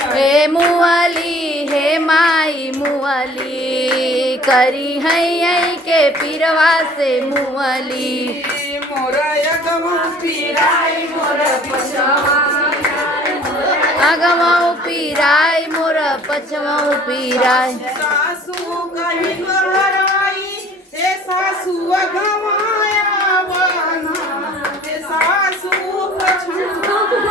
हे मुअली हे माई मुअली करी है के पिरवा से मुअली मोर अगमो पीराई मोर अगमऊ पीराय मोर पछमऊ पीराय सासू कही गहराई हे सासू अगमाया बना हे सासू पछमा